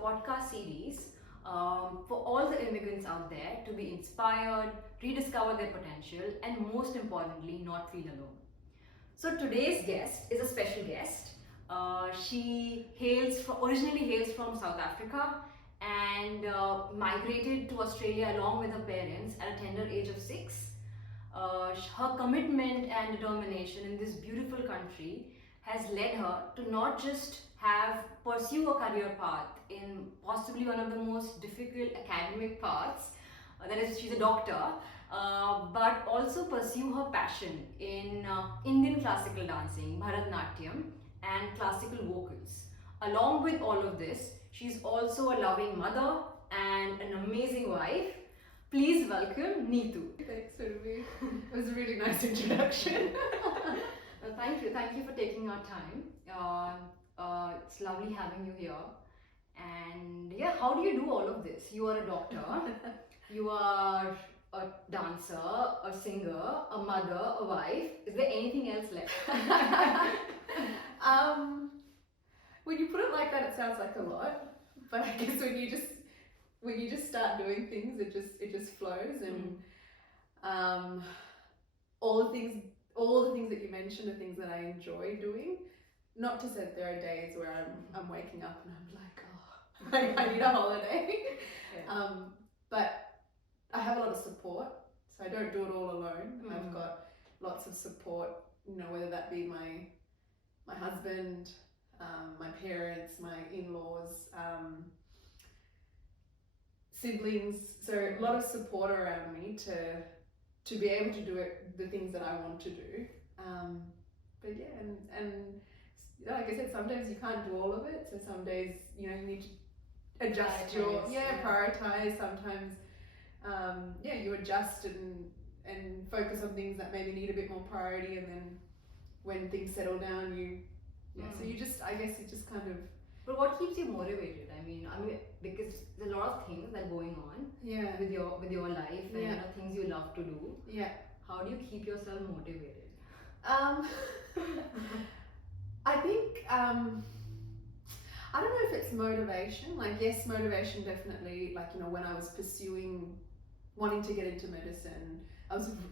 podcast series for all the immigrants out there to be inspired, rediscover their potential, and most importantly, not feel alone. So today's guest is a special guest. She originally hails from South Africa and migrated to Australia along with her parents at a tender age of 6. Her commitment and determination in this beautiful country has led her to not just pursue a career path in possibly one of the most difficult academic paths, that is, she's a doctor, but also pursue her passion in Indian classical dancing, Bharatnatyam, and classical vocals. Along with all of this, she's also a loving mother and an amazing wife. Please welcome Neetu. Thanks, Surabhi. It was a really nice introduction. Thank you for taking our time. It's lovely having you here. And yeah, how do you do all of this? You are a doctor, you are a dancer, a singer, a mother, a wife. Is there anything else left? When you put it like that, it sounds like a lot. But I guess when you just start doing things, it just flows. And all the things that you mentioned are things that I enjoy doing. Not to say that there are days where I'm waking up and I'm like, oh, I need a holiday. Yeah. But I have a lot of support, so I don't do it all alone. I've got lots of support, whether that be my husband, my parents, my in-laws, siblings. So a lot of support around me to be able to do the things that I want to do. But yeah, and like I said, sometimes you can't do all of it. So some days, you need to adjust prioritize. Sometimes, you adjust and focus on things that maybe need a bit more priority. And then when things settle down, so I guess it just kind of. But what keeps you motivated? I mean, because there's a lot of things that are going on with your life and things you love to do. Yeah. How do you keep yourself motivated? I think I don't know if it's motivation. Like, yes, motivation definitely. Like, when I was wanting to get into medicine,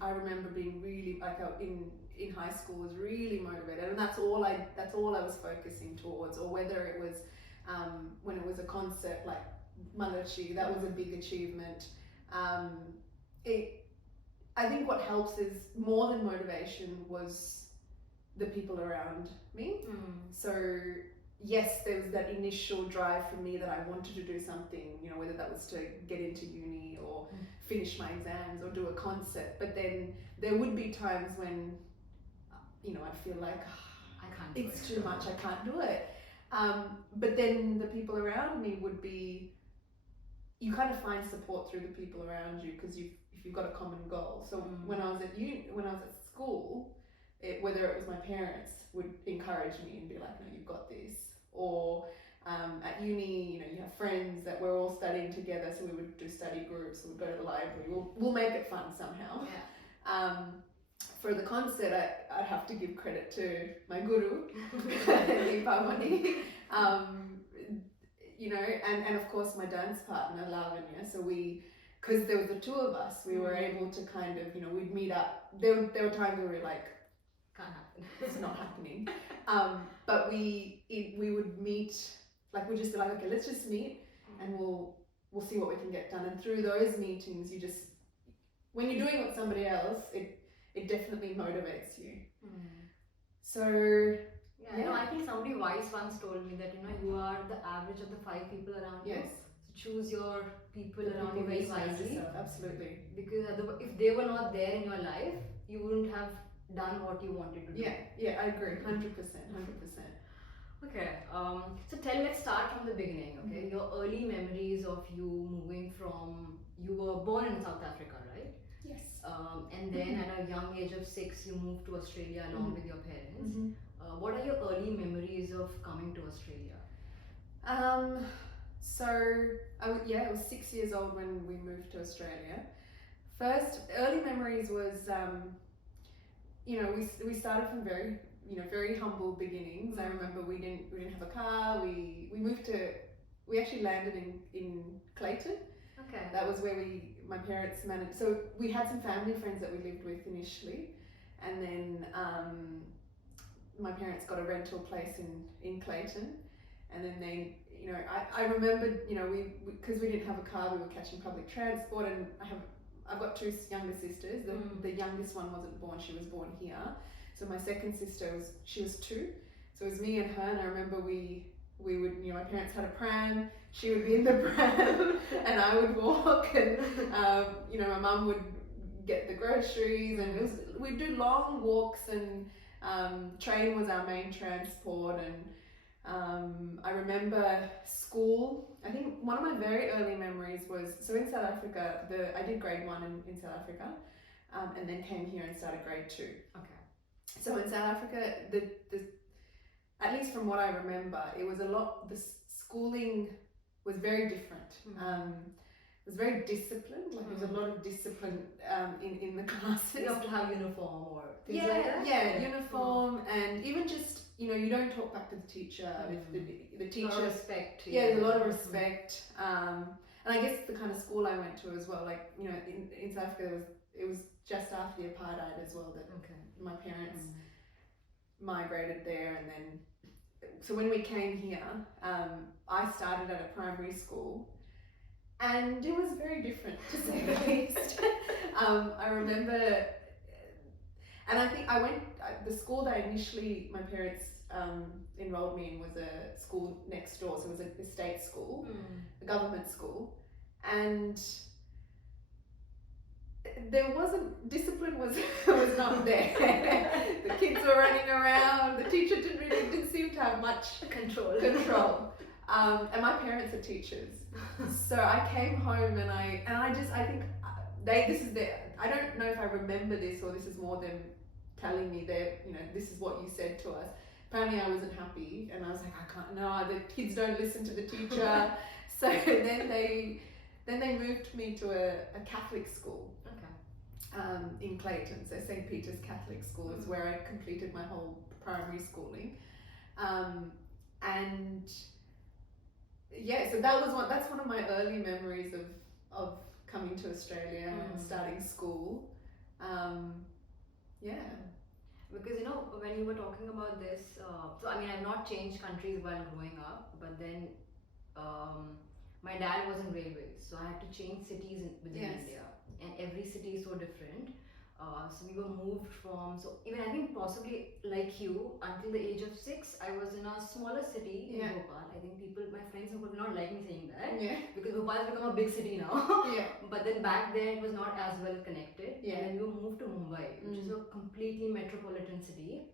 I remember being really in high school was really motivated, and that's all I was focusing towards. Or whether it was when it was a concert like Malachi, that was a big achievement. I think what helps is more than motivation was the people around me. So yes, there was that initial drive for me that I wanted to do something, whether that was to get into uni or finish my exams or do a concert. But then there would be times when, I'd feel like, I can't. It's too much. I can't do it. But then the people around me would be. You kind of find support through the people around you because if you've got a common goal. So when I was at school. Whether it was my parents would encourage me and be like, no, you've got this. Or at uni, you have friends that we're all studying together, so we would do study groups, we'd go to the library, we'll make it fun somehow. Yeah. For the concert, I'd have to give credit to my guru, Neetu and of course my dance partner, Lavanya. So because there was the two of us, we were able to kind of, we'd meet up. There were times where we were like, can't happen. It's not happening. But we would meet, like we'd just be like, okay, let's just meet and we'll see what we can get done. And through those meetings, when you're doing it with somebody else, it definitely motivates you. So I think somebody wise once told me that you are the average of the 5 people around you. Yes. So choose your people around you very wisely. Absolutely. Because if they were not there in your life, you wouldn't have done what you wanted to do. Yeah, I agree, 100%. Okay, so let's start from the beginning. Okay, your early memories of you moving from, you were born in South Africa, right? Yes. And then at a young age of 6, you moved to Australia along with your parents. What are your early memories of coming to Australia? So I was 6 years old when we moved to Australia. First, early memories was. We started from very humble beginnings. I remember we didn't have a car. We moved to we actually landed in Clayton. Okay. That was where my parents managed. So we had some family friends that we lived with initially, and then my parents got a rental place in Clayton, and then they, you know, I remembered, you know, because we didn't have a car, we were catching public transport, and I've got two younger sisters. The youngest one wasn't born; she was born here. So my second sister she was 2, so it was me and her. And I remember we would, you know, my parents had a pram. She would be in the pram, and I would walk, and you know, my mum would get the groceries, and we'd do long walks, and train was our main transport. And I remember school. I think one of my very early memories was, so in South Africa, I did grade 1 in South Africa, and then came here and started grade 2. Okay. So in South Africa, the at least from what I remember, it was the schooling was very different. It was very disciplined. Like there was a lot of discipline in the classes. You have to have uniform or things like that? Yeah, uniform, and even just, you know, you don't talk back to the teacher. If the teacher, a lot of respect. Yeah, there's a lot of respect. And I guess the kind of school I went to as well, like, you know, in South Africa, it was just after the apartheid as well that my parents migrated there. And then, so when we came here, I started at a primary school, and it was very different, to say the least. I remember, and I think the school that initially my parents enrolled me in was a school next door, so it was a state school, a government school, and there wasn't, discipline was not there. The kids were running around, the teacher didn't seem to have much control. And my parents are teachers, so I came home and I think I don't know if I remember this, or this is more them telling me that, you know, this is what you said to us. Apparently I wasn't happy, and I was like, I can't, no, the kids don't listen to the teacher. So then they moved me to a Catholic school. In Clayton, so St. Peter's Catholic School is where I completed my whole primary schooling. And yeah, so that's one of my early memories of coming to Australia and starting school. Yeah. Because, you know, when you were talking about this, so I mean, I've not changed countries while growing up, but then my dad was in railways, so I had to change cities within India, and every city is so different. So we were moved from, so even I think possibly like you, until the age of 6, I was in a smaller city in Bhopal. I think my friends would not like me saying that, because Bhopal has become a big city now. But then back then it was not as well connected. And then we moved to Mumbai, which is a completely metropolitan city.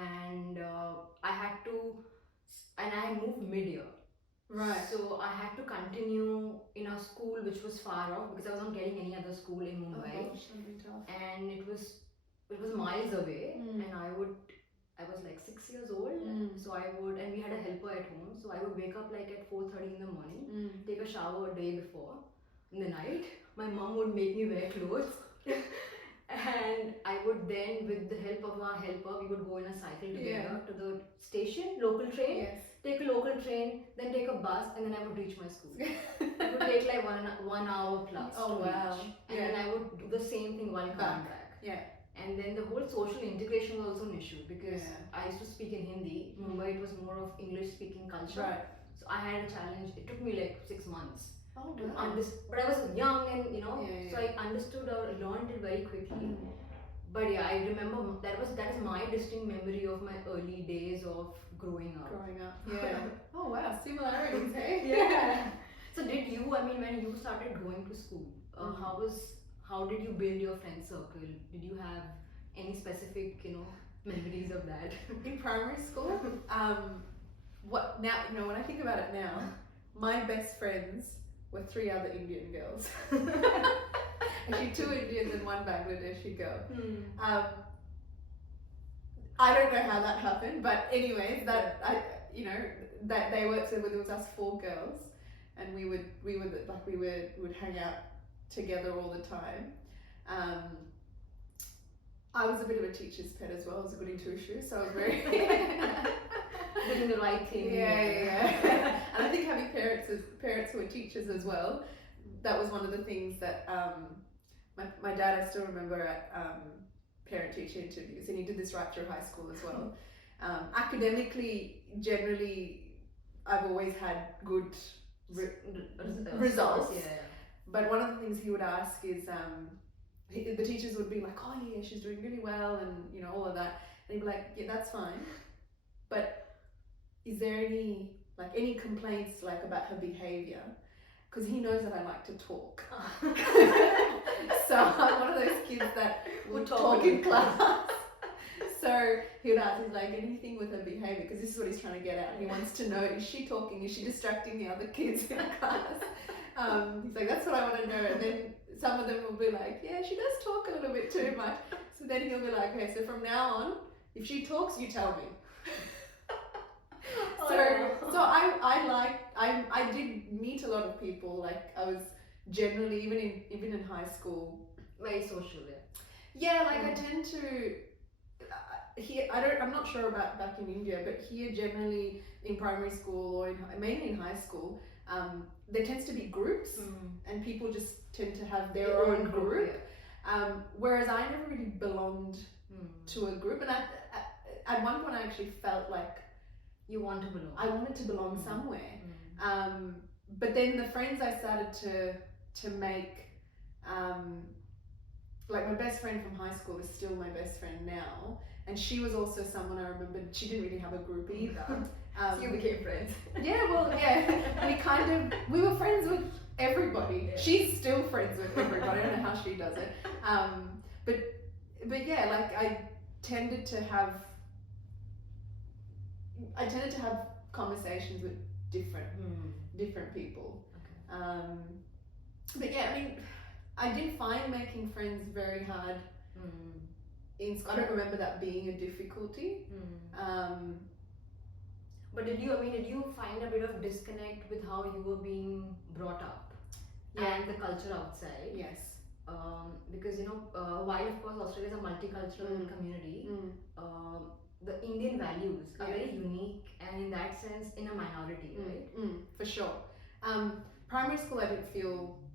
And I had moved mid-year. Right. So I had to continue in a school which was far off, because I wasn't getting any other school in Mumbai. Oh gosh, that'd be tough. And it was miles away, and I was like 6 years old, so and we had a helper at home, so I would wake up like at 4:30 in the morning, take a shower a day before, in the night. My mom would make me wear clothes. And I would then, with the help of our helper, we would go in a cycle together to the station, local train, take a local train, then take a bus, and then I would reach my school. It would take like 1 hour plus to reach. And then I would do the same thing while coming back. And then the whole social integration was also an issue, because I used to speak in Hindi. Mumbai, it was more of English speaking culture. So I had a challenge. It took me like 6 months. But I was young, and you know, so I understood or learned it very quickly. But yeah, I remember that is my distinct memory of my early days of growing up. Oh wow, similarities, hey? So did you, I mean, when you started going to school, how did you build your friend circle? Did you have any specific, you know, memories of that? In primary school, what now? You know, when I think about it now, my best friends were 3 other Indian girls. Actually, 2 Indians and 1 Bangladeshi girl. I don't know how that happened, but anyways, that they were, so there was us 4 girls, and we would hang out together all the time. I was a bit of a teacher's pet as well. I was a goody two shoes, so I was very doing the right thing. And I think having parents who are teachers as well, that was one of the things that my dad, I still remember at parent-teacher interviews, and he did this right through high school as well. Academically, generally, I've always had good results. Yeah. But one of the things he would ask is, the teachers would be like, oh yeah, she's doing really well, and you know, all of that. And he'd be like, yeah, that's fine. But is there any complaints like about her behavior? Because he knows that I like to talk. So I'm one of those kids that would talk in class. So he would ask, he's like, anything with her behavior? Because this is what he's trying to get at. He wants to know, is she talking? Is she distracting the other kids in class? He's like, that's what I want to know. And then some of them will be like, yeah, she does talk a little bit too much. So then he'll be like, okay, so from now on, if she talks, you tell me. So I did meet a lot of people. Like I was generally, even in high school, Very social, yeah. yeah, like I tend to here. I'm not sure about back in India, but here generally in primary school or mainly in high school, there tends to be groups, and people just tend to have their own group. Yeah. Whereas I never really belonged to a group, and at one point I actually felt like You want to belong. I wanted to belong somewhere. But then the friends I started to make, like my best friend from high school is still my best friend now, and she was also someone I remembered. She didn't really have a group either. So you became friends. Yeah, well, yeah, we were friends with everybody. Yeah. She's still friends with everybody. I don't know how she does it. But yeah, like I tended to have conversations with different people. Okay. But yeah, I mean, I did find making friends very hard in school. I don't remember that being a difficulty. But did you find a bit of disconnect with how you were being brought up and the culture outside? Yes. Because while of course Australia is a multicultural community, the Indian values are very unique, and in that sense, in a minority, right? For sure. Primary school,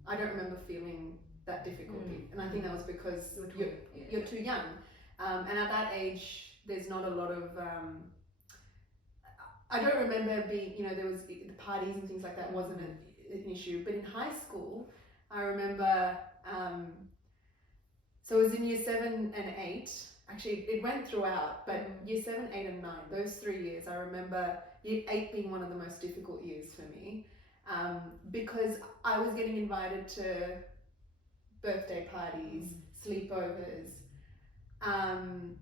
I don't remember feeling that difficulty, and I think that was because you're too young, and at that age, there's not a lot of. I don't remember being, there was the parties and things like that wasn't an issue, but in high school, I remember. So it was in year 7 and 8. Actually, it went throughout, but year 7, 8, and 9, those 3 years, I remember year 8 being one of the most difficult years for me, because I was getting invited to birthday parties, sleepovers, and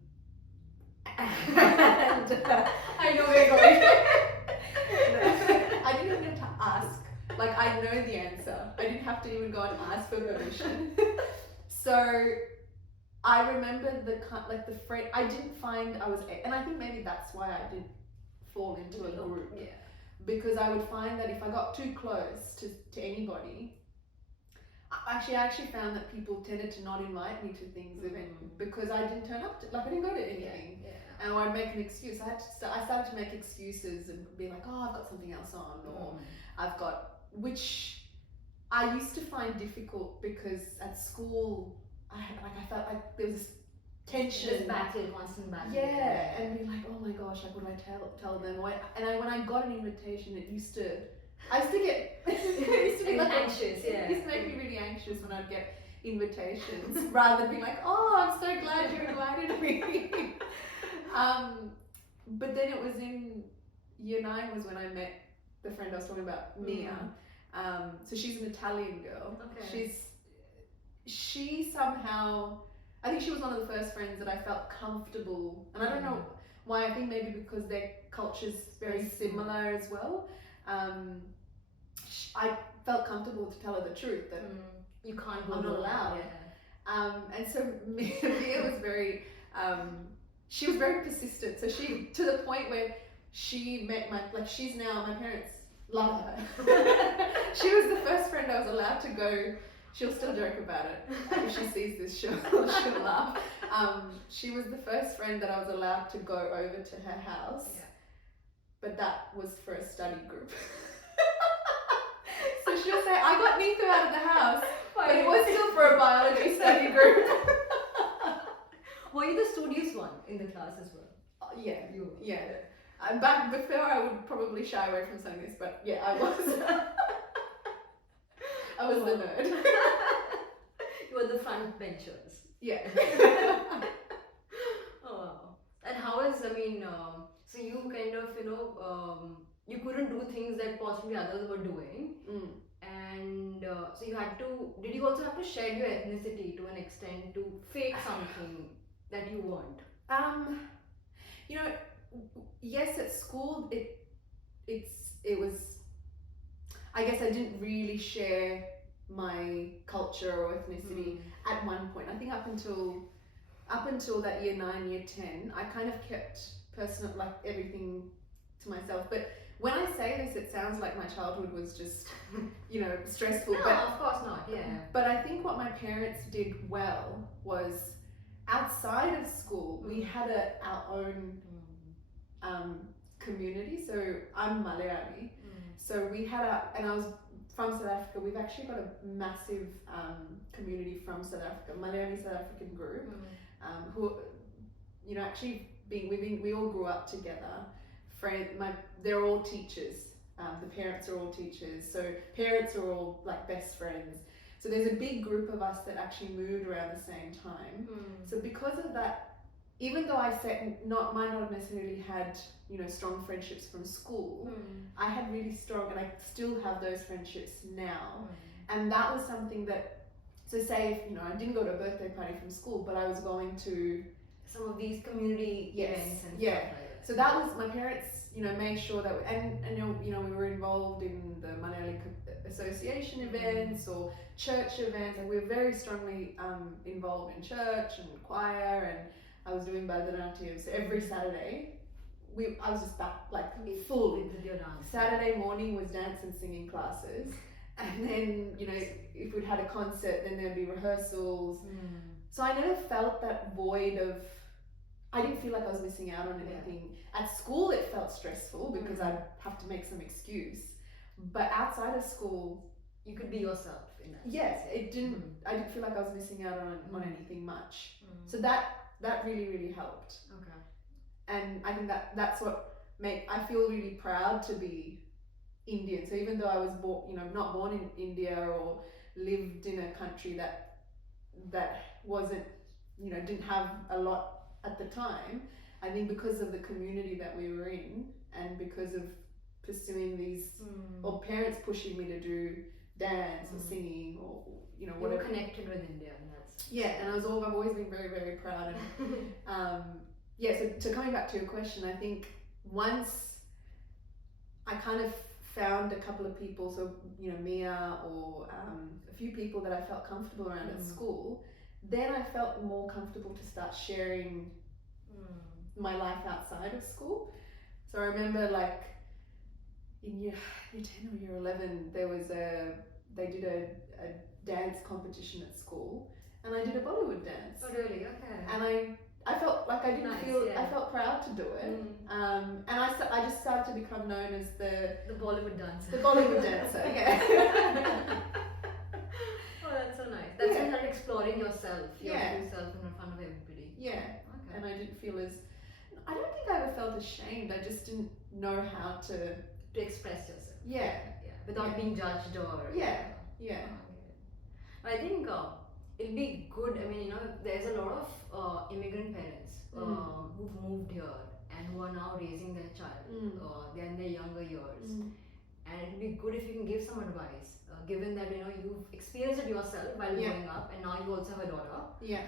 I know where you're going. I didn't even have to ask. Like, I know the answer. I didn't have to even go and ask for permission. So I remember the friend. I didn't find I was, and I think maybe that's why I did fall into a group. Yeah. Because I would find that if I got too close to anybody, I actually found that people tended to not invite me to things because I didn't turn up I didn't go to anything. Yeah. And I'd make an excuse. I started to make excuses and be like, oh, I've got something else on, or I've got, which I used to find difficult because at school, I felt like there was this tension. This battle, constant battle. Yeah, and be like, oh my gosh, like, what do I tell them? When I got an invitation, I used to get anxious. It used to make me really anxious when I'd get invitations, rather than being like, oh, I'm so glad you invited me. But then it was in year 9 was when I met the friend I was talking about, Mia. So she's an Italian girl. Okay. She somehow, I think she was one of the first friends that I felt comfortable, and I don't know why. I think maybe because their culture's very similar as well. I felt comfortable to tell her the truth that you can't go. I'm not allowed. Yeah. And so Mia was very, she was very persistent. So she, to the point where she met she's now, my parents love her. She was the first friend I was allowed to go. She'll still joke about it. If she sees this, she'll laugh. She was the first friend that I was allowed to go over to her house. Yeah. But that was for a study group. should just say I got Neetu out of the house, but it was still for a biology study group. Were you the studious one in the class as well? Yeah, You were. yeah. Back before I would probably shy away from saying this, but yeah, I was. I was the nerd. You were the front benchers. Yeah. Oh wow. And how is, I mean, so you kind of, you couldn't do things that possibly others were doing. Mm. And so you had to, did you also have to shed your ethnicity to an extent to fake something that you weren't? You know, yes, at school it was. I guess I didn't really share my culture or ethnicity at one point. I think up until that year 9, year 10, I kind of kept personal, like everything to myself. But when I say this, it sounds like my childhood was just, stressful. No, but of course not. Yeah. But I think what my parents did well was outside of school, we had our own community. So I'm Malayali. So we had and I was from South Africa. We've actually got a massive community from South Africa, Malayali South African group, who, actually we all grew up together. They're all teachers. The parents are all teachers. So parents are all like best friends. So there's a big group of us that actually moved around the same time. So because of that, even though I might not necessarily had strong friendships from school, I had really strong, and I still have those friendships now. And that was something that, so say if I didn't go to a birthday party from school, but I was going to some of these community events and stuff like that. So that was my parents. Made sure that we were involved in the Malayali Association events or church events, and we were very strongly involved in church and choir, and I was doing Bharatnatyam. So every Saturday, I was just back like full. With your dance. Saturday morning was dance and singing classes, and then if we'd had a concert, then there'd be rehearsals. So I never felt that void of. I didn't feel like I was missing out on anything. At school, it felt stressful because I'd have to make some excuse. But outside of school, you could be yourself in that. Yes, it didn't. I didn't feel like I was missing out on anything much. So that really, really helped. Okay. And I think that's what made I feel really proud to be Indian. So even though I was born, not born in India or lived in a country that wasn't, didn't have a lot at the time, I think because of the community that we were in, and because of pursuing these, or parents pushing me to do dance or singing or whatever. You were connected with India, and that's and I've always been very, very proud. And so coming back to your question, I think once I kind of found a couple of people, so Mia or a few people that I felt comfortable around at school, then I felt more comfortable to start sharing my life outside of school. So I remember like in year 10 or year 11, they did a dance competition at school, and I did a Bollywood dance. Oh really? Okay. And I felt like I didn't feel, I felt proud to do it. And I just started to become known as the Bollywood dancer. The Bollywood dancer, yeah. Oh, that's so nice. That's when you started exploring yourself, your true self in front of everybody. Yeah. Okay. And I didn't feel I don't think I ever felt ashamed. I just didn't know how to express yourself. Yeah. Without being judged or. Yeah. I think it'll be good. I mean, there's a lot of immigrant parents who've moved here and who are now raising their child. They're in their younger years. And it'll be good if you can give some advice, given that you've experienced it yourself while growing up, and now you also have a daughter. Yeah.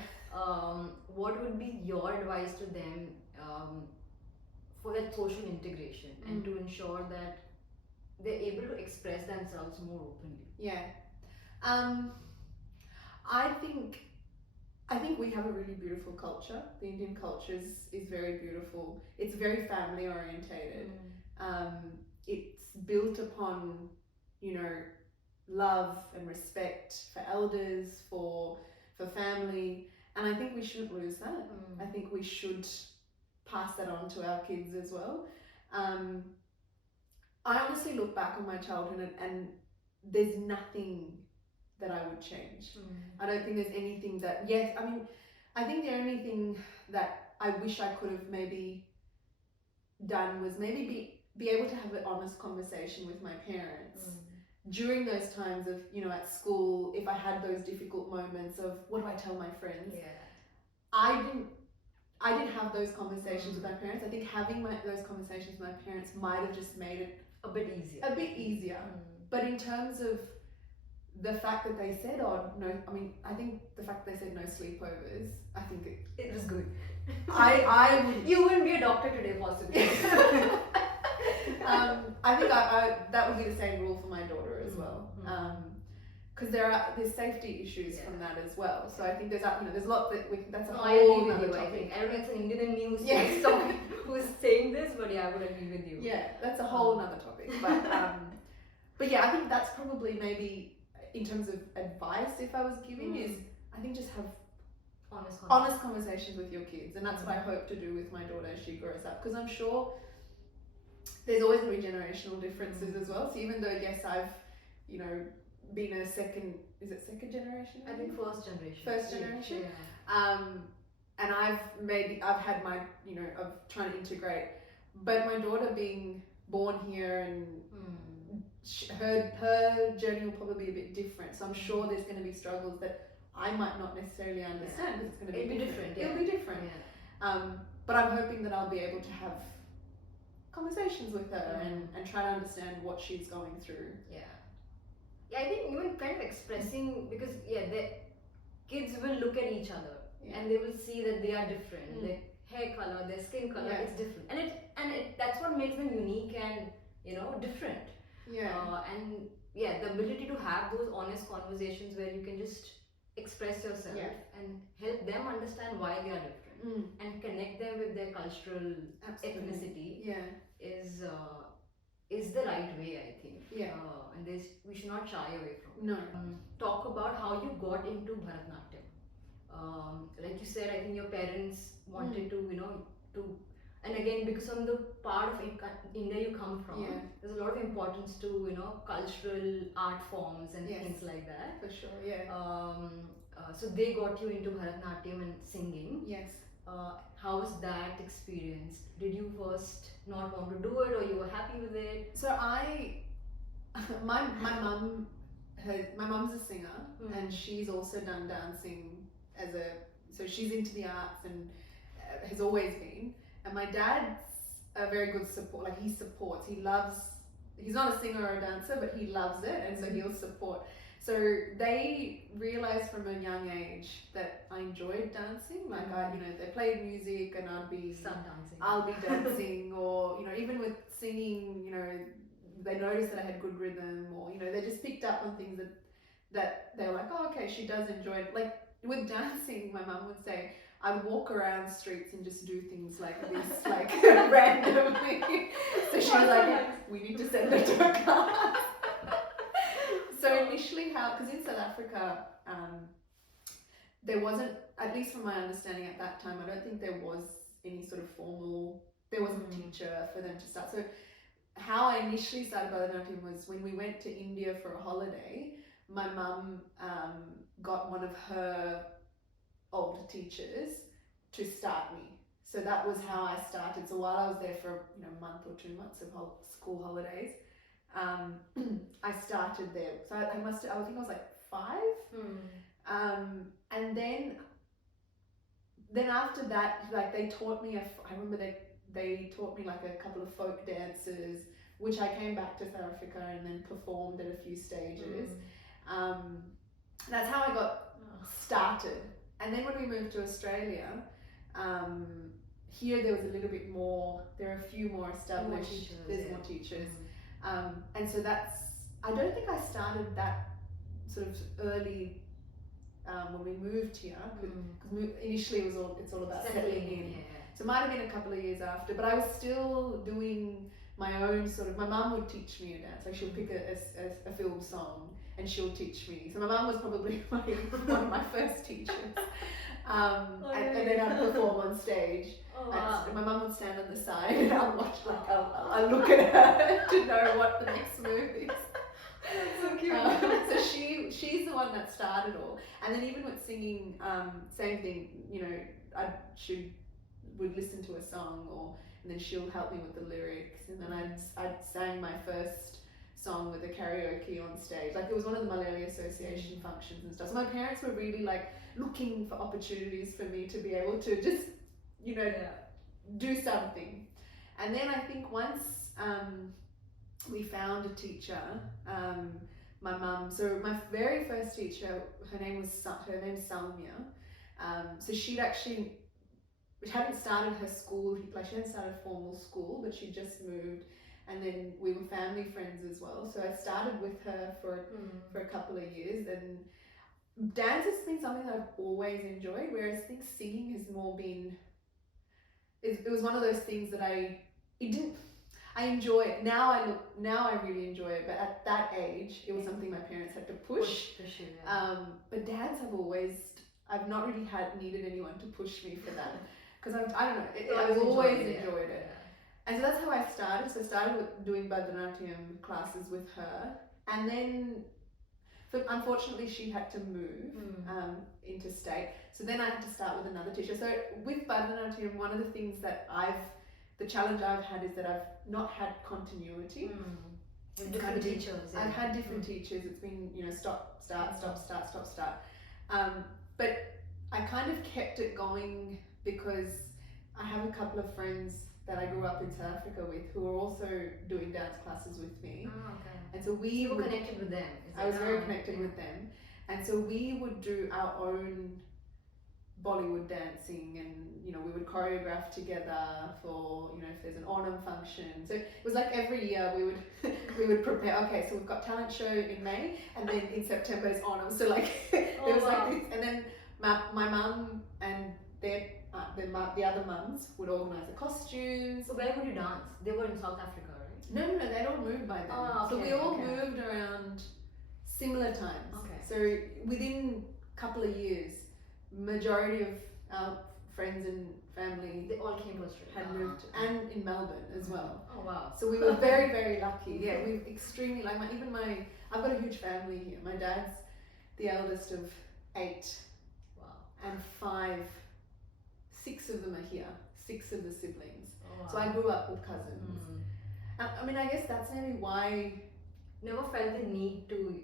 What would be your advice to them for that social integration and to ensure that they're able to express themselves more openly? Yeah. I think we have a really beautiful culture. The Indian culture is very beautiful. It's very family orientated. It's built upon, love and respect for elders, for family, and I think we shouldn't lose that. I think we should pass that on to our kids as well. I honestly look back on my childhood, and there's nothing that I would change. I don't think there's anything that, yes, I mean, I think the only thing that I wish I could have maybe done was maybe be able to have an honest conversation with my parents during those times of, you know, at school, if I had those difficult moments of what do I tell my friends. I didn't have those conversations with my parents. I think having those conversations with my parents might have just made it a bit easier. But in terms of the fact that they said, oh no, I mean, I think the fact that they said no sleepovers, I think it was good. I would. You wouldn't be a doctor today, possibly. I think that would be the same rule for my daughter as well. Because there's safety issues from that as well. So I think there's a lot that's a whole other topic. I think I don't know, it's an Indian news someone who's saying this, but yeah, I would agree with you. Yeah, that's a whole other topic. But yeah, I think that's probably maybe in terms of advice, if I was giving, is I think just have honest conversations with your kids, and that's what I hope to do with my daughter as she grows up. Because I'm sure there's always going to be generational differences as well. So even though yes, I've been a second generation? I think first generation. First generation. Yeah. And I've had my of trying to integrate, but my daughter being born here and her journey will probably be a bit different. So I'm sure there's going to be struggles that I might not necessarily understand because it's going to be different. It'll be different. Yeah. But I'm hoping that I'll be able to have conversations with her and try to understand what she's going through. Yeah, I think even kind of expressing, because the kids will look at each other and they will see that they are different. Their hair color, their skin color is different, and that's what makes them unique and different. And the ability to have those honest conversations where you can just express yourself and help them understand why they are different and connect them with their cultural ethnicity is the right way, I think. And we should not shy away from it. No. Talk about how you got into Bharatnatyam. Like you said, I think your parents wanted to and again, because of the part of India you come from, there's a lot of importance to cultural art forms and things like that. For sure, so they got you into Bharatnatyam and singing. Yes. How was that experience? Did you first not want to do it, or you were happy with it? So my mum's a singer, and she's also done dancing so she's into the arts and has always been. And my dad's a very good support. Like he supports. He's not a singer or a dancer, but he loves it, and so he'll support. So they realized from a young age that I enjoyed dancing. Like they played music, and I'll be dancing, or even with singing, they noticed that I had good rhythm, or they just picked up on things that they were like, oh, okay, she does enjoy it. Like with dancing, my mum would say, I would walk around streets and just do things like this, like randomly. So she was like, we need to send her to a class. So initially because in South Africa, there wasn't, at least from my understanding at that time, I don't think there was any sort of there wasn't a teacher for them to start. So how I initially started Bharatnatyam was when we went to India for a holiday. My mum got one of her old teachers to start me. So that was how I started. So while I was there for a month or 2 months of school holidays, I started there. So I think I was like 5. And then after that, like they taught me, I remember they taught me like a couple of folk dances, which I came back to South Africa and then performed at a few stages. That's how I got started. And then when we moved to Australia, here there was a little bit more, there are a few more established, there's more teachers. And so I don't think I started that sort of early when we moved here, because initially it's all about settling in. So it might have been a couple of years after, but I was still doing my own sort of, my mum would teach me a dance, like she'll pick a film song and she'll teach me. So my mum was probably one of my first teachers. And then I'd perform on stage. Oh, wow. My mum would stand on the side and I'll watch, I'll look at her to know what the next move is. That's so cute. So she's the one that started all, and then even with singing, same thing. You know, she would listen to a song, and then she'll help me with the lyrics, and then I'd sang my first song with a karaoke on stage. Like it was one of the Malayali Association functions and stuff. So my parents were really like looking for opportunities for me to be able to just, you know, do something. And then I think once we found a teacher, my mum. So my very first teacher, her name's Salmia. So she hadn't started her school, like she hadn't started formal school, but she just moved, and then we were family friends as well. So I started with her for a couple of years, and dance has been something that I've always enjoyed, whereas I think singing has more been. It was one of those things that I enjoy it. Now I really enjoy it, but at that age, it was something my parents had to push. But dance, I've not really needed anyone to push me for that, because I don't know, I've always enjoyed it. And so that's how I started. So I started with doing Bharatnatyam classes with her, and then unfortunately she had to move interstate. So then I had to start with another teacher. So with Bharatnatyam, one of the things that the challenge I've had is that I've not had continuity. Different teachers. I've had different teachers. It's been, you know, stop, start, stop, start, stop, start. But I kind of kept it going because I have a couple of friends that I grew up in South Africa with who are also doing dance classes with me. Oh, okay. And so we were connected with them. I was very connected with them. And so we would do our own Bollywood dancing, and you know, we would choreograph together for, you know, if there's an Onam function. So it was like every year we would prepare. Okay, so we've got talent show in May, and then in September is Onam. So like there was like this, and then my mum and the other mums would organise the costumes. So where would you dance? They were in South Africa, right? No, they'd all moved by then. Oh, okay, so we all moved around similar times. Okay. So within a couple of years, majority of our friends and family, they all came to Australia. Had moved, and in Melbourne as well. Oh wow! So we were very, very lucky. Yeah, we were extremely like I've got a huge family here. My dad's the eldest of 8. Wow. And 6 of them are here. 6 of the siblings. Oh, wow. So I grew up with cousins. I mean, I guess that's maybe why. Never felt the need to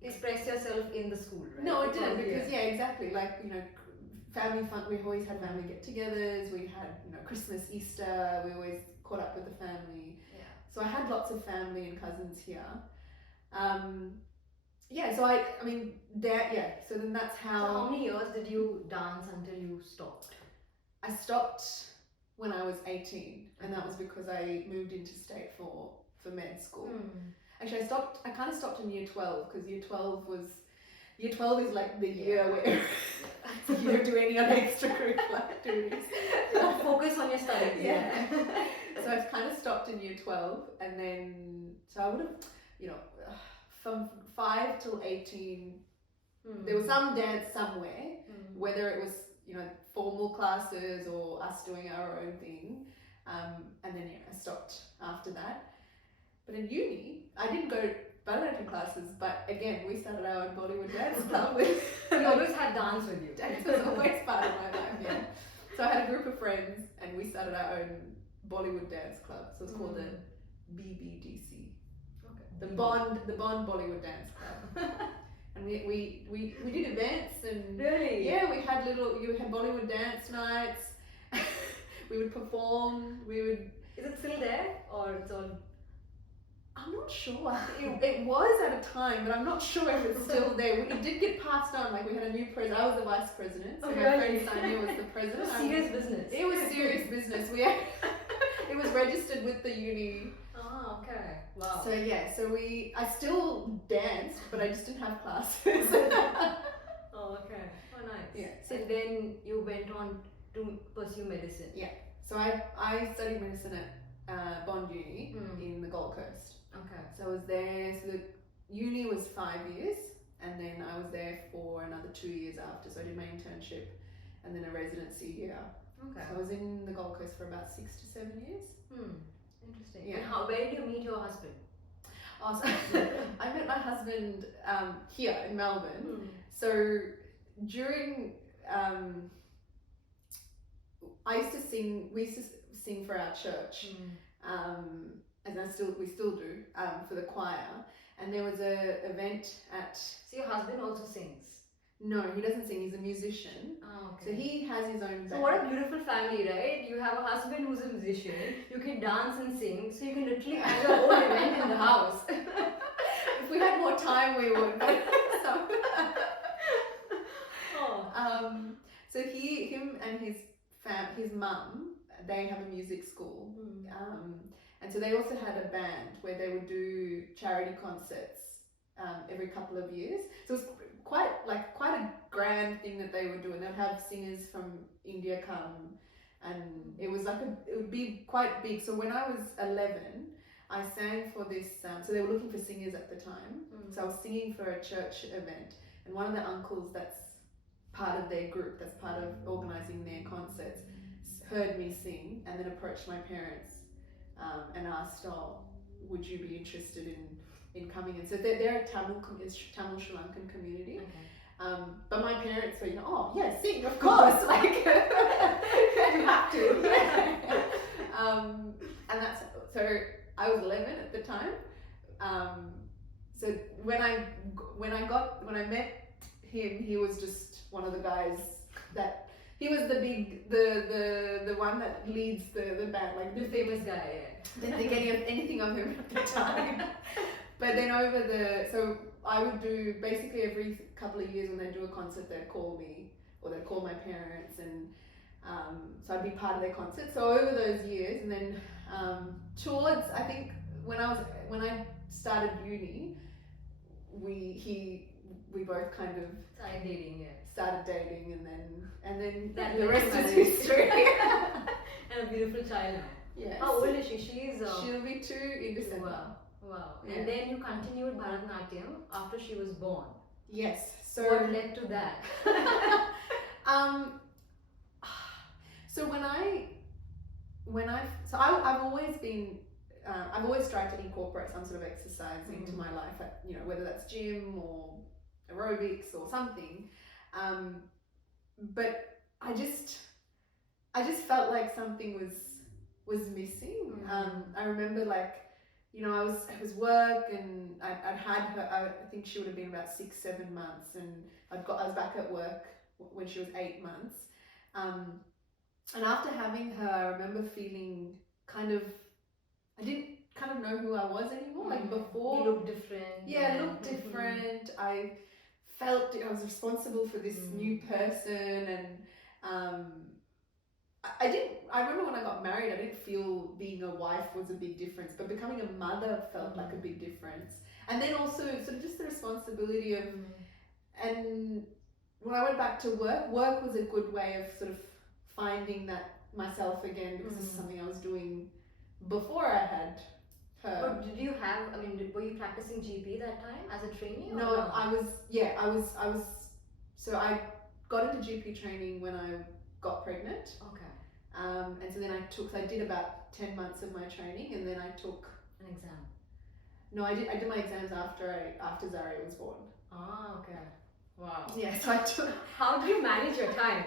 express yourself in the school, right? No, it didn't, because exactly, like, you know, family fun. We always had family get-togethers. We had, you know, Christmas, Easter. We always caught up with the family. Yeah. So I had lots of family and cousins here. So I mean, so then that's how. So how many years did you dance until you stopped? I stopped when I was 18, and that was because I moved interstate for med school. Actually, I kind of stopped in year 12, because year 12 is like the year where you don't do any other extracurricular activities. Focus on your studies. Yeah. So I've kind of stopped in year 12, and then so I would have, you know, from 5 till 18, there was some dance somewhere, whether it was, you know, formal classes or us doing our own thing, and then I stopped after that. But in uni, I didn't go to Bharatnatyam classes, but again, we started our own Bollywood dance club with. You always had dance with you. Dance was always part of my life, yeah. So I had a group of friends, and we started our own Bollywood dance club. So it's called the BBDC. Okay. The Bond Bollywood Dance Club. And we did events, and really, we had you had Bollywood dance nights. We would perform. Is it still there, or it's all? I'm not sure. It was at a time, but I'm not sure if it's still there. It did get passed on. Like, we had a new president. I was the vice president. So my friend Sanya was the president. It was serious business. It was serious business. It was registered with the uni. Oh, okay. Wow. So I still danced, but I just didn't have classes. Oh, okay. Oh, nice. Yeah. So then you went on to pursue medicine. Yeah. So I studied medicine at Bond Uni in the Gold Coast. Okay. So I was there. So the uni was 5 years, and then I was there for another 2 years after. So I did my internship, and then a residency here. Okay. So I was in the Gold Coast for about 6 to 7 years. Interesting. Yeah. And where did you meet your husband? Oh, so I met my husband here in Melbourne. Mm. So during I used to sing. We used to sing for our church, and we still do for the choir. And there was a event at. So your husband also sings? No, he doesn't sing. He's a musician. Oh, okay. So he has his own band. So what a beautiful family, right? You have a husband who's a musician. You can dance and sing. So you can literally have your own event in the house. If we had more time, we would. So, so him and his mum, they have a music school, and so they also had a band where they would do charity concerts every couple of years. So it was quite a grand thing that they would do, and they'd have singers from India come, and it would be quite big. So when I was 11, I sang for this. So they were looking for singers at the time. So I was singing for a church event, and one of the uncles that's part of their group, that's part of organising their concerts, heard me sing and then approached my parents and asked, "Oh, would you be interested in coming in?" So they're a Tamil Sri Lankan community. Okay. But my parents were, "Oh yeah, sing, of course, like you have to." And that's so. I was 11 at the time. So when I met him, he was just one of the guys that he was the one that leads the band, like The famous guy. Yeah. didn't think anything of him at the time. But then so I would do basically every couple of years when they do a concert, they'd call me or they'd call my parents, and so I'd be part of their concert. So over those years, and then towards, I think when I started uni, we both kind of Started dating, yeah. started dating, and then That the led rest to is marriage. history. And a beautiful child now. Yes. How old is she? She's She'll be 2 in December. Wow. Wow. Yeah. And then you continued Bharatnatyam after she was born. Yes. So What led to that? So I've always been I've always tried to incorporate some sort of exercise into my life, whether that's gym or aerobics or something, but I just felt like something was missing. I remember it was work, and I'd had her. I think she would have been about 6-7 months, and I was back at work when she was 8 months. And after having her, I remember feeling I didn't kind of know who I was anymore. Like before, You look different. yeah, looked different. I felt I was responsible for this new person, and I remember when I got married, I didn't feel being a wife was a big difference, but becoming a mother felt like a big difference. And then also sort of just the responsibility of, and when I went back to work was a good way of sort of finding that myself again, because this is something I was doing before I had her. But did you have, were you practicing GP that time as a trainee? Or No, I was, so I got into GP training when I got pregnant. Okay. And so then I did about 10 months of my training, and then I took An exam. No, I did my exams after Zaria was born. Ah, okay. Wow. Yeah, so I took. How do you manage your time?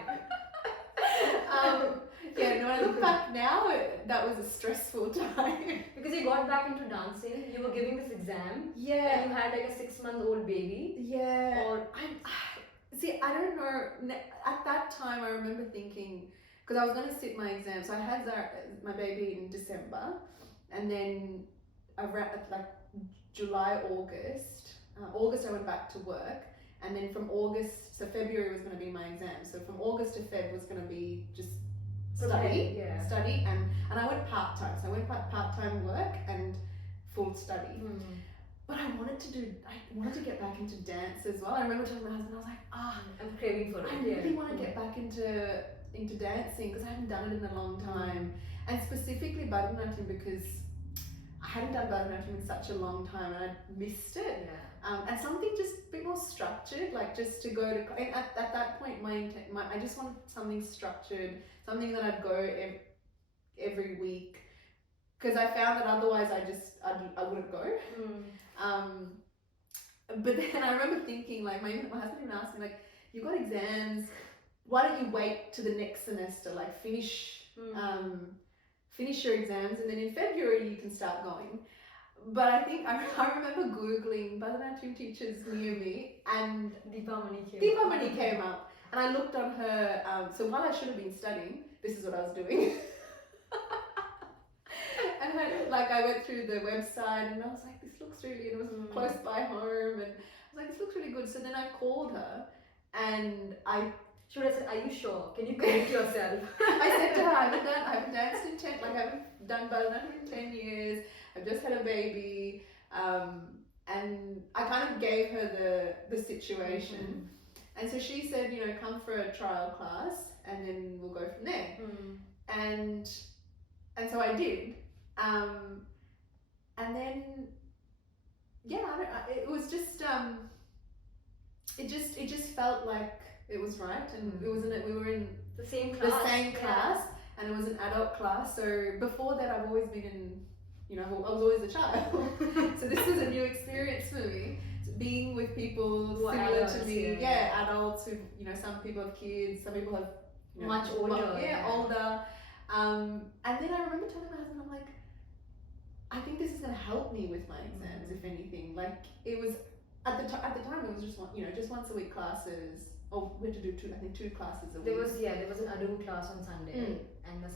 When I look back now, that was a stressful time. Because you got back into dancing, you were giving this exam, Yeah. and you had like a 6-month-old baby. Yeah. Or I don't know. At that time, I remember thinking, because I was going to sit my exam, so I had my baby in December, and then around like July, August I went back to work, and then from August, so February was going to be my exam. So from August to Feb was going to be just study, and I went part-time. So I went part-time work and full study. But I wanted to get back into dance as well. I remember telling my husband, I was like, I'm craving for it. I really want to get back into dancing, because I haven't done it in a long time. And specifically Bharatnatyam, because I hadn't done Bharatnatyam in such a long time, and I missed it. And something just a bit more structured, like just to go to, and at that point, I just wanted something structured, something that I'd go every week because I found that otherwise I wouldn't go. But then I remember thinking, like, my husband even asked me, like, you got exams, why don't you wait to the next semester, like finish your exams, and then in February you can start going. But I think I remember Googling Bharatnatyam teachers near me, and Deepamani came up. And I looked on her, so while I should have been studying, this is what I was doing. And I went through the website and I was like, this looks really, and it was close by home, and I was like, this looks really good. So then I called her and I should have said, are you sure? Can you commit yourself? I said to her, I haven't danced in 10, like I haven't done Bharatnatyam in 10 years. I've just had a baby. And I kind of gave her the situation. And so she said, you know, come for a trial class and then we'll go from there. And so I did. And then, it was just, it just felt like it was right, and we were in the same class, and it was an adult class. So before that, I've always been in, you know, I was always a child. So this was a new experience for me, being with people similar to me, adults who, you know, some people have kids, some people have, you know, much older, older. And then I remember telling my husband, I'm like, I think this is going to help me with my exams, if anything. Like, it was at the time it was just once a week classes. Oh, we had to do two classes a week. There was an Adu class on Sunday and the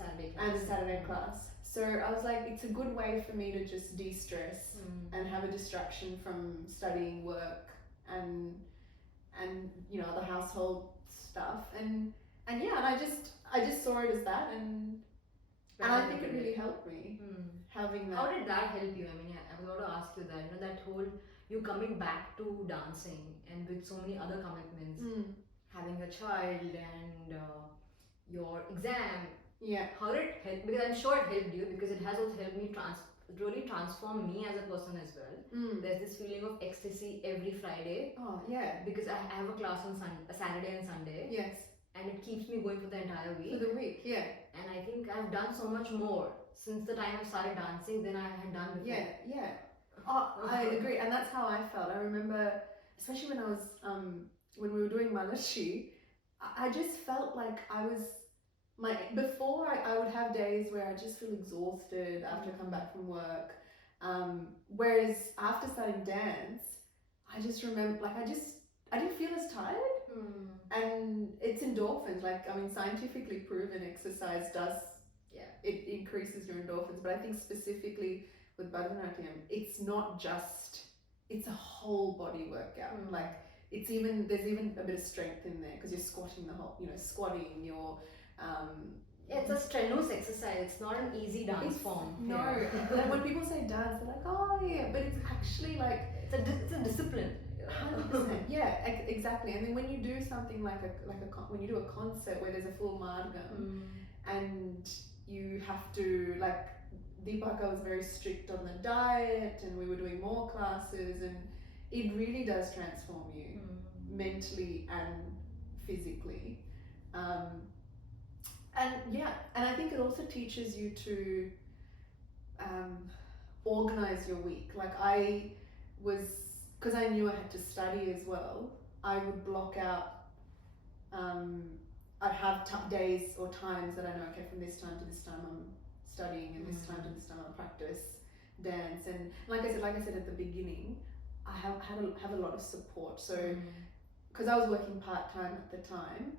Saturday class. So I was like, it's a good way for me to just de-stress and have a distraction from studying, work, and you know, the household stuff. And I just saw it as that, and I think it really helped me having that. How did that help you? I mean, I was about to ask you that. You know, that whole you coming back to dancing and with so many other commitments, having a child and your exam. Yeah. How did it help? Because I'm sure it helped you, because it has also helped me really transform me as a person as well. There's this feeling of ecstasy every Friday. Oh yeah. Because I have a class on Saturday and Sunday. Yes. And it keeps me going for the entire week. For the week, yeah. And I think I've done so much more since the time I started dancing than I had done before. Yeah. Oh, I agree, and that's how I felt. I remember, especially when I was when we were doing Malachi, I just felt like I was before I would have days where I just feel exhausted after I come back from work. Whereas after starting dance, I just remember, like, I didn't feel as tired. And it's endorphins, like, I mean, scientifically proven exercise does, it increases your endorphins. But I think specifically with Bharatnatyam, it's not just, it's a whole body workout. Like, there's even a bit of strength in there, because you're squatting squatting, you're it's a strenuous exercise. It's not an easy dance form. No. And when people say dance, they're like, oh yeah, but it's actually like, it's a discipline. 100%. Yeah, exactly. And then when you do something when you do a concert where there's a full margam, and you have to, like, Deepaka was very strict on the diet, and we were doing more classes, and it really does transform you mentally and physically. And I think it also teaches you to organize your week. Like, because I knew I had to study as well, I would block out, I'd have days or times that I know, okay, from this time to this time I'm studying, and this time to this time I practice dance. And like I said at the beginning, I have a lot of support. So because I was working part-time at the time,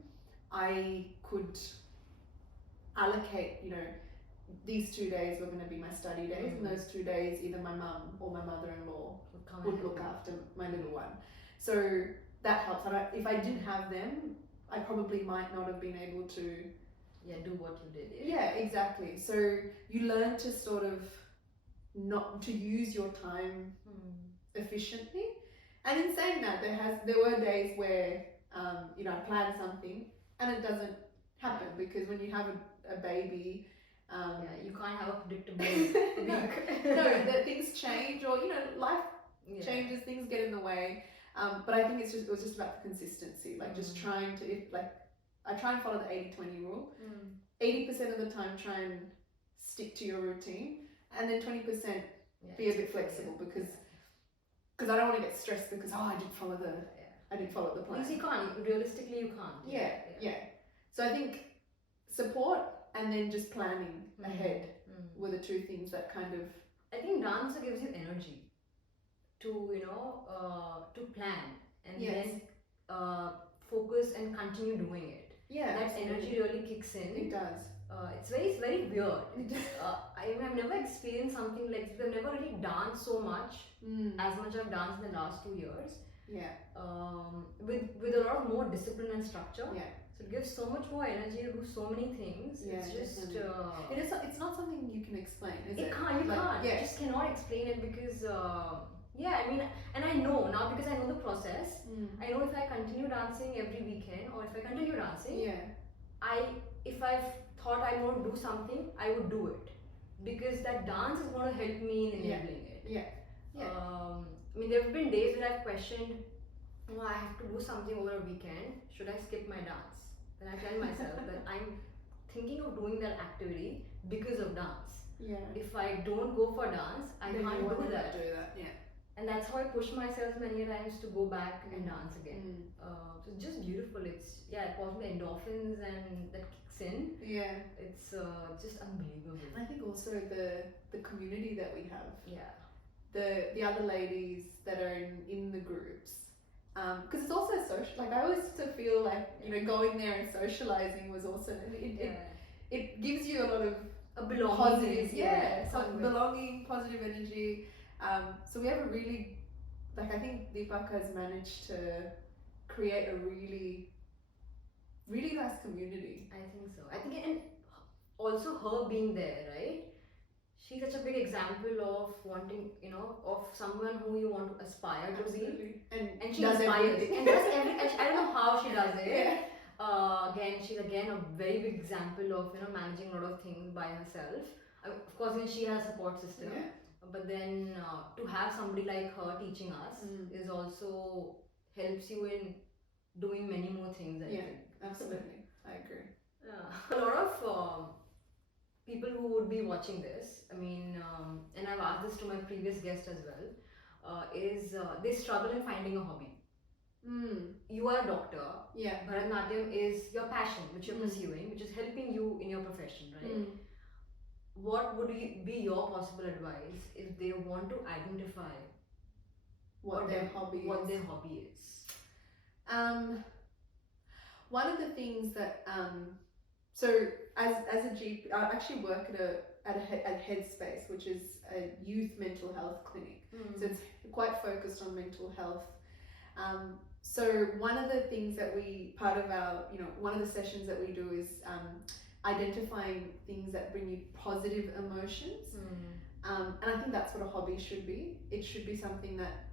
I could allocate, you know, these 2 days were going to be my study days, and those 2 days either my mum or my mother-in-law would look after my little one. So that helps. If I didn't have them, I probably might not have been able to do what you did. Yeah, exactly. So you learn to sort of not to use your time efficiently. And in saying that, there were days where you know, I plan something and it doesn't happen, because when you have a baby, you can't have a predictable no, that things change, or, you know, life changes, things get in the way. But I think it was just about the consistency, like just trying to, I try and follow the 80-20 rule. 80% of the time, try and stick to your routine, and then 20% Yeah, be a bit flexible because I don't want to get stressed because I didn't follow the plan. Because you can't. Realistically, you can't. Yeah. So I think support and then just planning ahead were the two things that kind of. I think dance gives you energy to to plan and then focus and continue doing it. Yeah, that energy really kicks in. It does. It's very weird. I've never experienced something like this. I've never really danced so much as much I've danced in the last 2 years. Yeah. With a lot of more discipline and structure. Yeah. So it gives so much more energy to do so many things. Yeah, it's just it's not something you can explain, is it? You can't. You just cannot explain it because and I know now because I know the process. I know if I continue dancing every weekend or if I continue dancing, if I've thought I want to do something, I would do it because that dance is going to help me in enabling it. There have been days where I've questioned, I have to do something over a weekend. Should I skip my dance? Then I tell myself that I'm thinking of doing that activity because of dance. Yeah. If I don't go for dance, I can't do that. Yeah. And that's how I push myself many times to go back and dance again. So it's just beautiful. It's possibly endorphins and that kicks in. Yeah. It's just unbelievable. And I think also the community that we have. Yeah. The other ladies that are in the groups. Because it's also social. Like I always feel like going there and socializing was also it gives you a lot of a belonging. Positive, belonging, positive energy. So we have a really, I think Deepak has managed to create a really, really nice community. I think so. I think, and also her being there, right? She's such a big example of wanting, of someone who you want to aspire to be. And she inspires. And does everything. I don't know how she does it. Yeah. She's a very big example of managing a lot of things by herself. Of course, she has a support system. Yeah. But then to have somebody like her teaching us is also helps you in doing many more things. I think. Absolutely, I agree. A lot of people who would be watching this, and I've asked this to my previous guest as well, is they struggle in finding a hobby. You are a doctor. Yeah. Bharatnatyam is your passion, which you're pursuing, which is helping you in your profession, right? What would be your possible advice if they want to identify what their hobby is? One of the things that so as a GP, I actually work at Headspace, which is a youth mental health clinic. So it's quite focused on mental health. So one of the things that part of our one of the sessions that we do is identifying things that bring you positive emotions. And I think that's what a hobby should be. It should be something that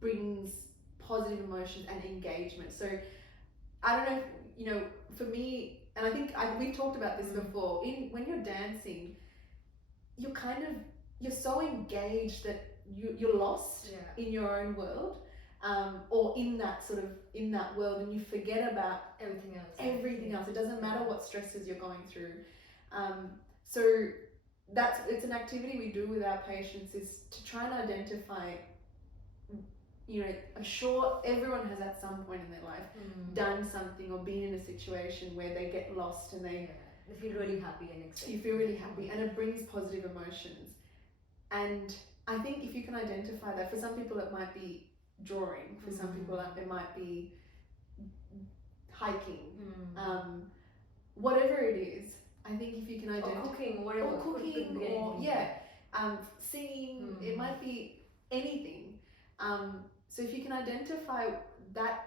brings positive emotions and engagement. So I don't know if, for me, and I think we've talked about this before, when you're dancing, you're so engaged that you're lost in your own world. Or in that world, and you forget about everything else. It doesn't matter what stresses you're going through. So it's an activity we do with our patients, is to try and identify. I'm sure everyone has at some point in their life done something or been in a situation where they get lost and they feel really happy and excited. You feel really happy, and it brings positive emotions. And I think if you can identify that, for some people it might be drawing, for some people it might be hiking, whatever it is. I think if you can identify, or cooking, whatever, singing, it might be anything. So if you can identify that,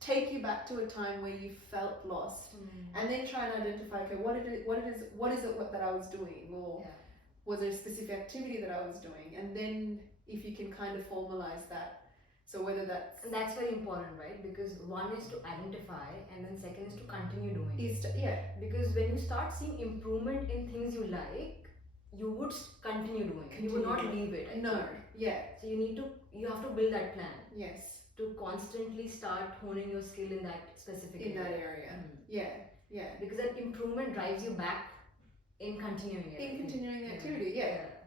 take you back to a time where you felt lost, and then try and identify, okay, what is it that I was doing, or was there a specific activity that I was doing, and then if you can kind of formalize that. So whether that's very important, right? Because one is to identify, and then second is to continue doing it. Because when you start seeing improvement in things you like, you would continue doing it. You would not leave it. So you have to build that plan. Yes. To constantly start honing your skill in that specific area. That area. Yeah. Because that improvement drives you back in continuing it. In continuing the activity,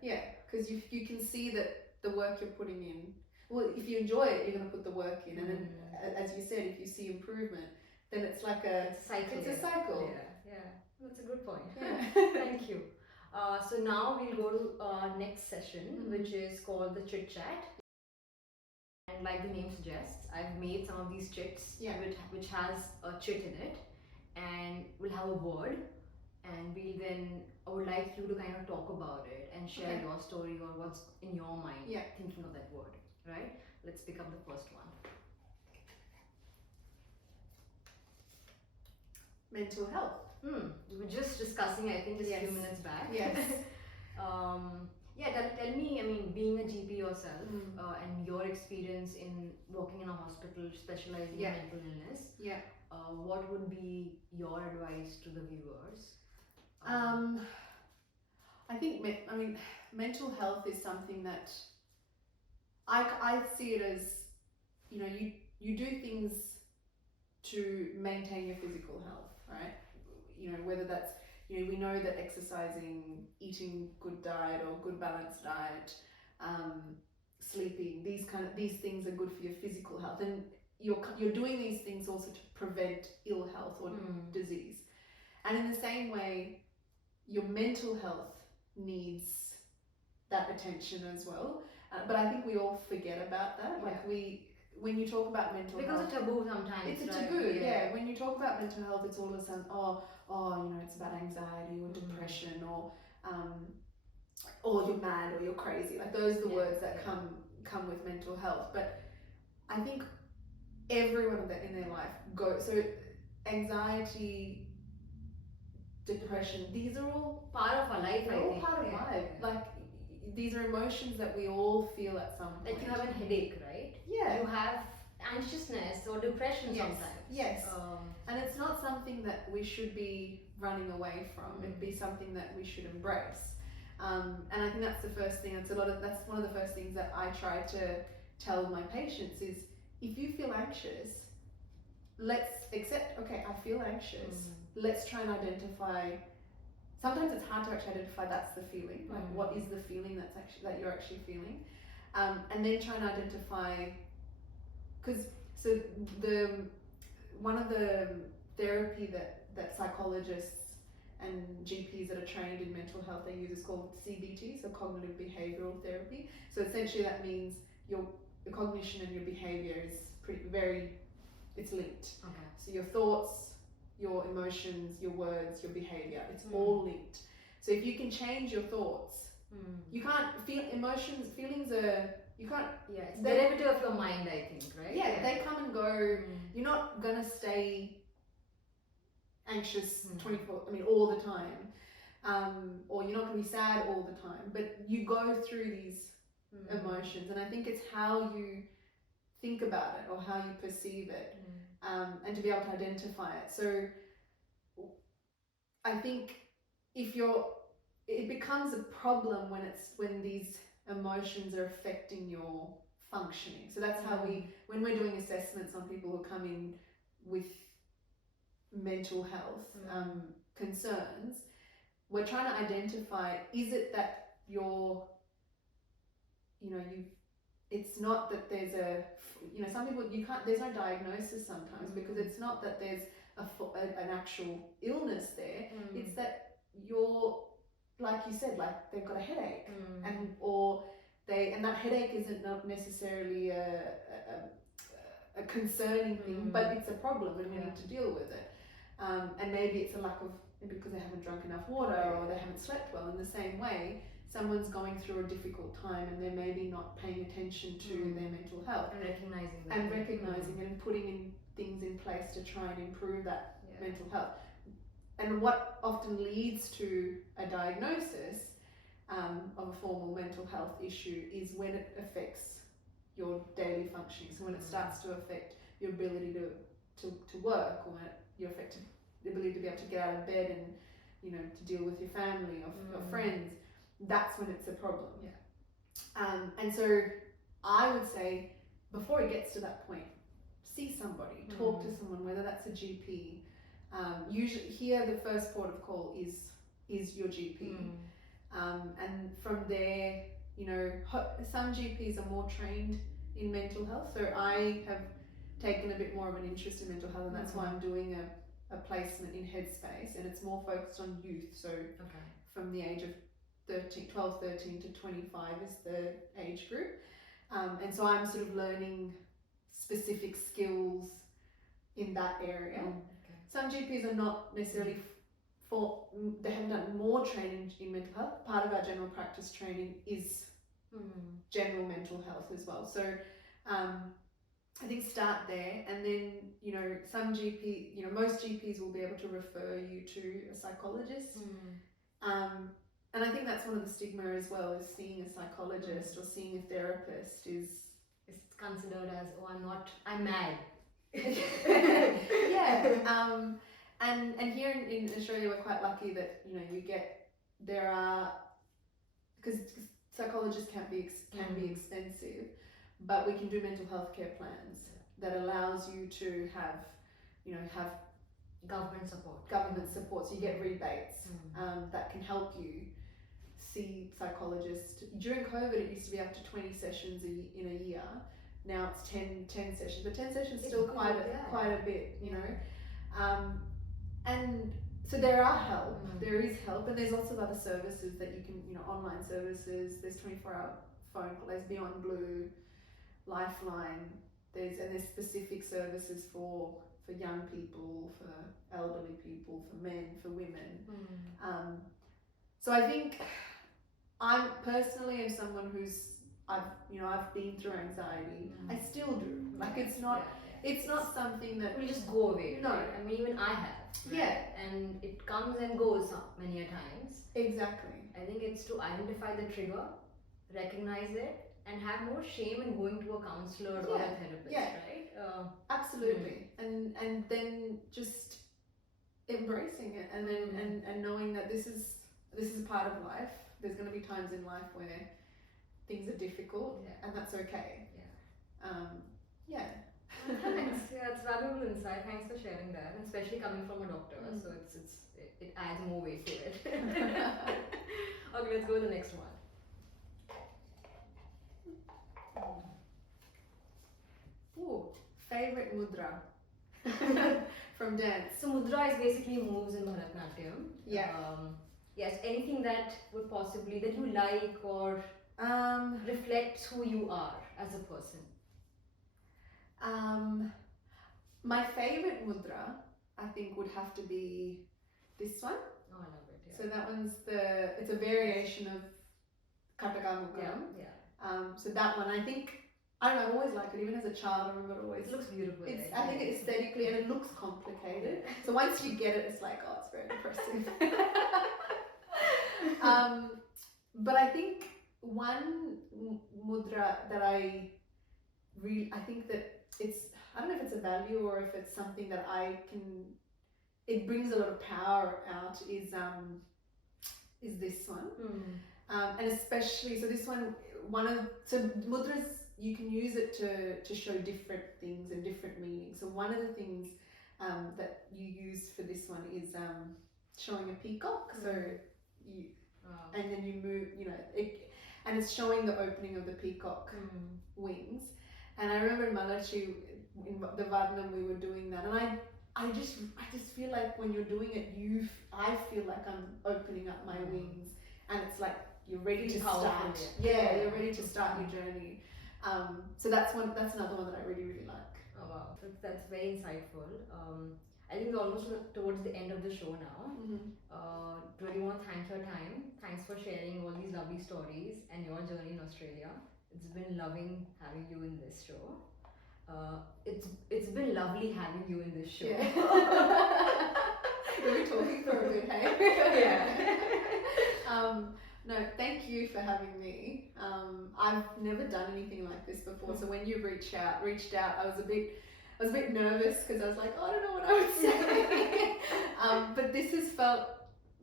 yeah, because you can see that the work you're putting in. Well, if you enjoy it, you're going to put the work in, and then, as you said, if you see improvement, then it's like it's a cycle. It's a cycle. Yeah, that's a good point. Yeah. Thank you. So now we'll go to our next session, which is called the chit chat. And like the name suggests, I've made some of these chits, which has a chit in it, and we'll have a word, and I would like you to kind of talk about it and share your story or what's in your mind thinking of that word, right? Let's pick up the first one. Mental health. We were just discussing, I think, just a few minutes back. Yes. Tell me, I mean, being a GP yourself and your experience in working in a hospital specializing in mental illness, what would be your advice to the viewers? I think, mental health is something that I see it as, you do things to maintain your physical health, right? Whether that's, we know that exercising, eating good diet or good balanced diet, sleeping, these things are good for your physical health, and you're doing these things also to prevent ill health or disease. And in the same way, your mental health needs that attention as well. But I think we all forget about that. When you talk about mental health, because it's a taboo sometimes. It's a taboo, When you talk about mental health, it's all of a sudden, it's about anxiety or depression or you're mad or you're crazy. Like those are the words that come with mental health. But I think everyone in their life so anxiety, depression, these are all part of our life. They're all part of life. Like these are emotions that we all feel at some point. Like you have a headache, right? Yeah. You have anxiousness or depression sometimes. Yes. And it's not something that we should be running away from. It'd be something that we should embrace. And I think that's the first thing. That's one of the first things that I try to tell my patients is, if you feel anxious, let's accept, okay, I feel anxious. Let's try and identify. Sometimes it's hard to actually identify that's the feeling. Like, what is the feeling that you're actually feeling? And then try and identify, one of the therapy that psychologists and GPs that are trained in mental health they use is called CBT, so cognitive behavioral therapy. So essentially that means your cognition and your behavior is it's linked. Okay. So your thoughts, your emotions, your words, your behavior, it's all linked. So if you can change your thoughts, you can't feel feelings are, you can't. Yeah, it's derivative of your mind, I think, right? Yeah, they come and go. You're not gonna stay anxious all the time, or you're not gonna be sad all the time. But you go through these emotions, and I think it's how you think about it or how you perceive it, and to be able to identify it. So I think it becomes a problem when these emotions are affecting your functioning. So that's how when we're doing assessments on people who come in with mental health concerns, we're trying to identify, is it that it's not that there's some people there's no diagnosis sometimes because it's not that there's an actual illness there. It's that you're, like you said, like they've got a headache and that headache isn't not necessarily a concerning thing, but it's a problem and we need to deal with it. And maybe it's maybe because they haven't drunk enough water or they haven't slept well. In the same way, someone's going through a difficult time and they're maybe not paying attention to their mental health. And recognizing it and putting in things in place to try and improve that mental health. And what often leads to a diagnosis of a formal mental health issue is when it affects your daily functioning. So when it starts to affect your ability to work, or when you affect the ability to be able to get out of bed and to deal with your family or friends, that's when it's a problem. And so I would say, before it gets to that point, see somebody, talk to someone, whether that's a GP. Usually here the first port of call is is your GP. Mm. And from there, you know, some GPs are more trained in mental health. So I have taken a bit more of an interest in mental health, and that's why I'm doing a placement in Headspace, and it's more focused on youth. So from the age of 12, 13 to 25 is the age group. And so I'm sort of learning specific skills in that area. Some GPs are not necessarily they haven't done more training in mental health. Part of our general practice training is general mental health as well. So I think start there, and then, you know, some GP, you know, most GPs will be able to refer you to a psychologist. And I think that's one of the stigma as well, is seeing a psychologist or seeing a therapist is considered as, oh, I'm mad. Yeah. And here in Australia, we're quite lucky that, you know, because psychologists can be expensive, but we can do mental health care plans that allows you to have government support. So you get rebates that can help you see psychologists. During COVID, it used to be up to 20 sessions in a year. Now it's 10 sessions, but 10 sessions is still quite a bit, you know. And so there is help, and there's lots of other services that you can, you know, online services. There's 24-hour phone call. There's Beyond Blue, Lifeline. There's specific services for young people, for elderly people, for men, for women. So I think I personally am someone I've been through anxiety. I still do. Like it's not something that will just go away. No, right? I mean, even I have. Right? Yeah, and it comes and goes many a times. Exactly. I think it's to identify the trigger, recognize it, and have no shame in going to a counselor or a therapist. Right? Absolutely. And then just embracing it, and then and knowing that this is part of life. There's going to be times in life where things are difficult, and that's okay. Thanks. Yeah, it's valuable insight. Thanks for sharing that, and especially coming from a doctor. So it adds more weight to it. Okay, let's go to the next one. Ooh, favorite mudra from dance. So mudra is basically moves in Bharatnatyam. Yeah. Yes, anything that would possibly that you like or reflects who you are as a person. My favorite mudra, I think, would have to be this one. Oh, I love it. Yeah. So that one's it's a variation of Katakamukam. So that one, I think, I don't know, I've always liked it. Even as a child, I remember always. It looks beautiful. I think it aesthetically, and it looks complicated. So once you get it, it's like, oh, it's very impressive. But I think one mudra that I think that I don't know if it's a value or if it's something that it brings a lot of power out, is this one. And especially, so this one, so mudras, you can use it to show different things and different meanings. So one of the things that you use for this one is showing a peacock. So and then you move, you know, and it's showing the opening of the peacock wings. And I remember in Malachi, in the Vardhanam, we were doing that, and I just feel like when you're doing it, I feel like I'm opening up my wings, and it's like you're ready to start. You're ready to start your journey. So that's another one that I really, really like. Oh wow, that's very insightful. I think we're almost towards the end of the show now. Really want to thank your time. Thanks for sharing all these lovely stories and your journey in Australia. It's been loving having you in this show. It's been lovely having you in this show. We're talking for a bit, hey? Yeah. No, thank you for having me. I've never done anything like this before, so when you reached out, I was a bit nervous because I was like, oh, I don't know what I would say. But this has felt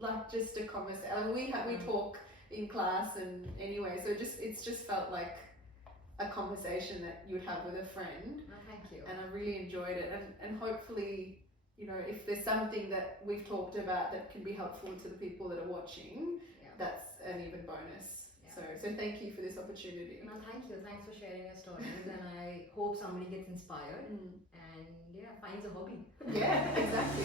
like just a conversation. We talk in class and anyway, so it's just felt like a conversation that you'd have with a friend. Oh, thank you. And I really enjoyed it, and hopefully you know, if there's something that we've talked about that can be helpful to the people that are watching, Yeah. that's an even bonus. Yeah. So thank you for this opportunity. No, thank you. Thanks for sharing your stories, and I hope somebody gets inspired Mm. and finds a hobby. Yeah, exactly.